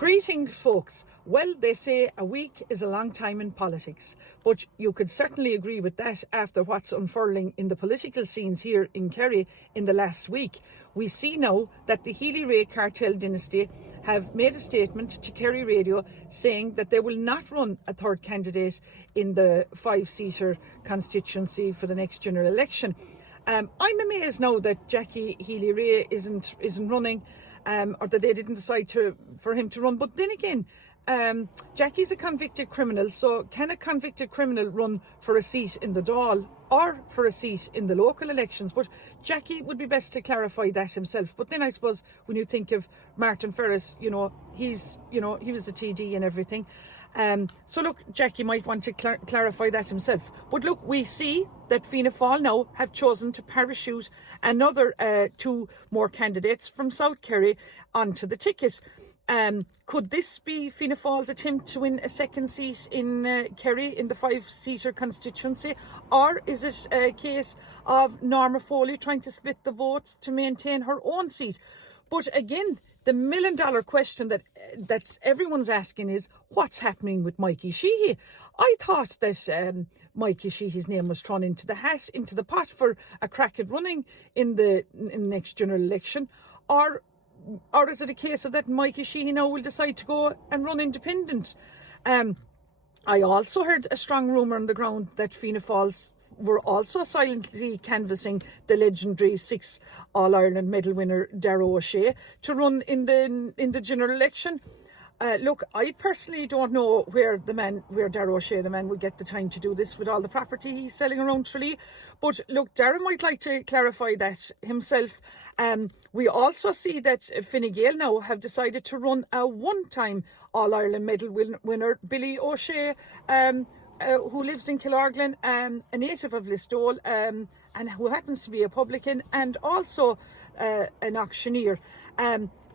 Greetings, folks. Well, they say a week is a long time in politics, but you could certainly agree with that after what's unfurling in the political scenes here in Kerry in the last week. We see now that the Healy-Rae cartel dynasty have made a statement to Kerry Radio saying that they will not run a third candidate in the 5-seater constituency for the next general election. I'm amazed now that Jackie Healy-Rae isn't running, or that they didn't decide for him to run. But then again, Jackie's a convicted criminal, so can a convicted criminal run for a seat in the Dáil or for a seat in the local elections? But Jackie would be best to clarify that himself. But then I suppose when you think of Martin Ferris, he was a TD and everything. So look, Jackie might want to clarify that himself. But look, we see that Fianna Fáil now have chosen to parachute another 2 more candidates from South Kerry onto the ticket. Could this be Fianna Fáil's attempt to win a second seat in Kerry in the 5-seater constituency? Or is it a case of Norma Foley trying to split the votes to maintain her own seat? But again, the million-dollar question that everyone's asking is, what's happening with Mikey Sheehy? I thought that Mikey Sheehy's name was thrown into the hat, into the pot for a crack at running in the next general election. Or is it a case of that Mikey Sheehy now will decide to go and run independent? I also heard a strong rumour on the ground that Fianna Fáil were also silently canvassing the legendary 6 All-Ireland medal winner Darragh O'Shea to run in the general election. Look, I personally don't know where Darragh O'Shea, the man, would get the time to do this with all the property he's selling around Tralee. But look, Darragh might like to clarify that himself. We also see that Fine Gael now have decided to run a one-time All-Ireland medal winner, Billy O'Shea, who lives in Killorglin, a native of Listowel, and who happens to be a publican and also an auctioneer.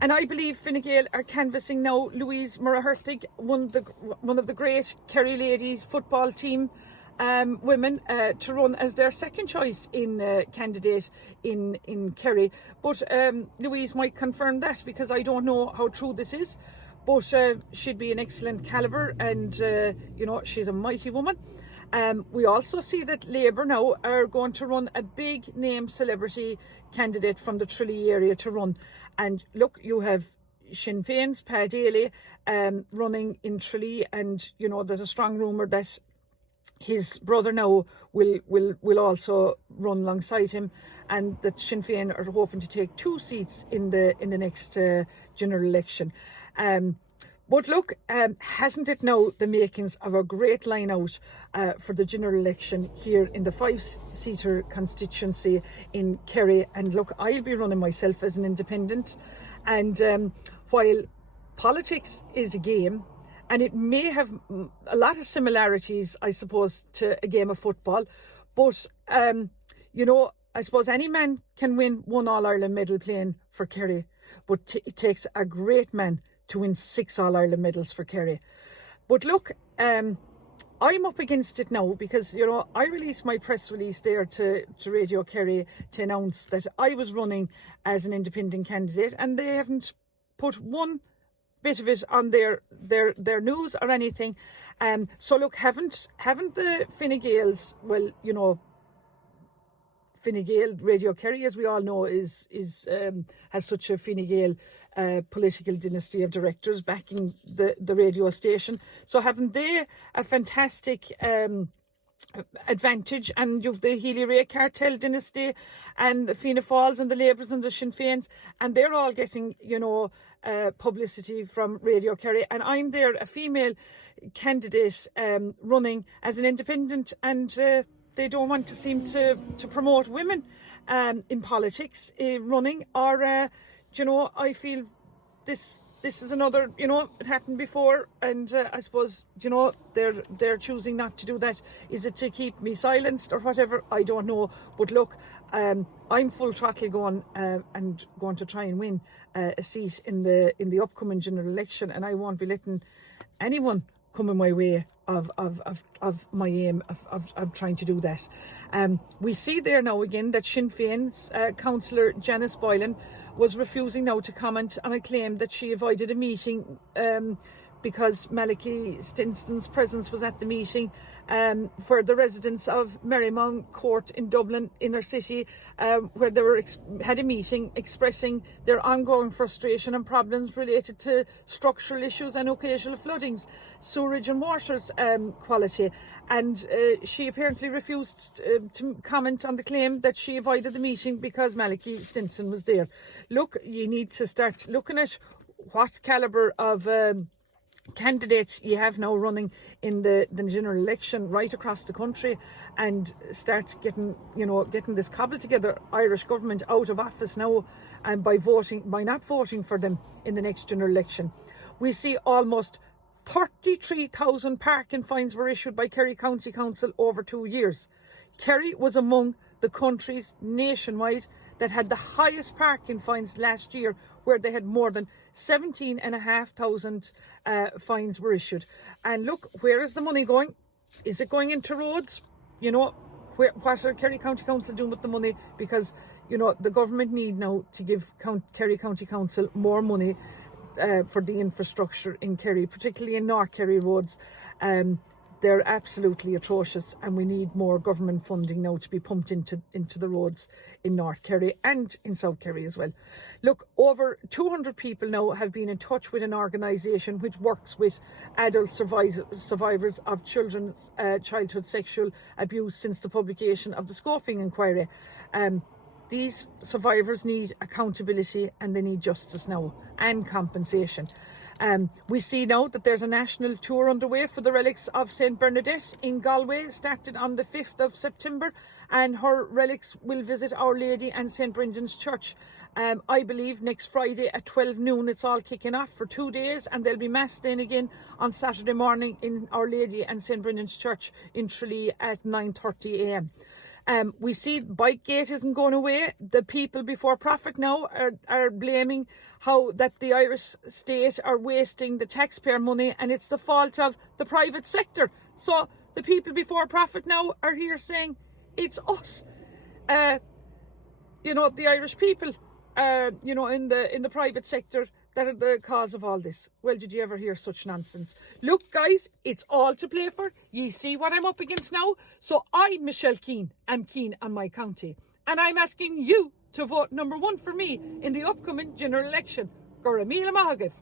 And I believe Fine Gael are canvassing now Louise Murrah-Hertig, one of the great Kerry ladies football team women, to run as their second choice in candidate in Kerry. But Louise might confirm that, because I don't know how true this is. But she'd be an excellent calibre, and she's a mighty woman. We also see that Labour now are going to run a big name celebrity candidate from the Tralee area to run. And look, you have Sinn Féin's Pat Daly running in Tralee, and there's a strong rumour that his brother now will also run alongside him, and that Sinn Féin are hoping to take 2 seats in the next general election. But look, hasn't it now the makings of a great line out for the general election here in the 5-seater constituency in Kerry? And look, I'll be running myself as an independent. And while politics is a game, and it may have a lot of similarities, I suppose, to a game of football, but I suppose any man can win 1 All-Ireland medal playing for Kerry, but it takes a great man to win 6 All-Ireland medals for Kerry. But look, I'm up against it now, because, I released my press release there to Radio Kerry to announce that I was running as an independent candidate, and they haven't put one bit of it on their news or anything. So look, haven't the Fine Gaels, Fine Gael, Radio Kerry, as we all know, has such a Fine Gael political dynasty of directors backing the radio station. So haven't they a fantastic advantage? And you've the Healy-Rae cartel dynasty, and the Fianna Fáils and the Labours and the Sinn Féins, and they're all getting publicity from Radio Kerry, and I'm there, a female candidate, running as an independent, and they don't want to seem to promote women in politics running, or I feel this is another, it happened before, and I suppose, they're choosing not to do that. Is it to keep me silenced or whatever? I don't know. But look, I'm full throttle going and going to try and win a seat in the upcoming general election, and I won't be letting anyone come in my way of my aim of trying to do that. We see there now again that Sinn Féin's councillor Janice Boylan was refusing now to comment on a claim that she avoided a meeting because Malachy Stinson's presence was at the meeting for the residents of Merrymount Court in Dublin inner city, where they had a meeting expressing their ongoing frustration and problems related to structural issues and occasional floodings, sewerage and water's quality. And she apparently refused to comment on the claim that she avoided the meeting because Malachy Stinson was there. Look, you need to start looking at what calibre of candidates you have now running in the general election right across the country, and start getting this cobbled together Irish government out of office now, and by not voting for them in the next general election. We see almost 33,000 parking fines were issued by Kerry County Council over 2 years. Kerry was among the countries nationwide that had the highest parking fines last year, where they had more than 17,500 fines were issued. And look, where is the money going? Is it going into roads? What are Kerry County Council doing with the money? Because, the government need now to give Kerry County Council more money for the infrastructure in Kerry, particularly in North Kerry roads. They're absolutely atrocious, and we need more government funding now to be pumped into the roads in North Kerry and in South Kerry as well. Look, over 200 people now have been in touch with an organisation which works with adult survivors of children's childhood sexual abuse since the publication of the scoping inquiry. These survivors need accountability, and they need justice now, and compensation. We see now that there's a national tour underway for the relics of St. Bernadette in Galway, started on the 5th of September, and her relics will visit Our Lady and St. Brendan's Church. I believe next Friday at 12 noon it's all kicking off for 2 days, and there'll be mass then again on Saturday morning in Our Lady and St. Brendan's Church in Tralee at 9:30 a.m. We see Bikegate isn't going away. The people before profit now are blaming how that the Irish state are wasting the taxpayer money, and it's the fault of the private sector. So the people before profit now are here saying it's us, the Irish people, in the private sector that are the cause of all this. Well, did you ever hear such nonsense? Look, guys, it's all to play for. You see what I'm up against now? So I, Michelle Keane, am keen on my county. And I'm asking you to vote number 1 for me in the upcoming general election. Goramila Mahagif.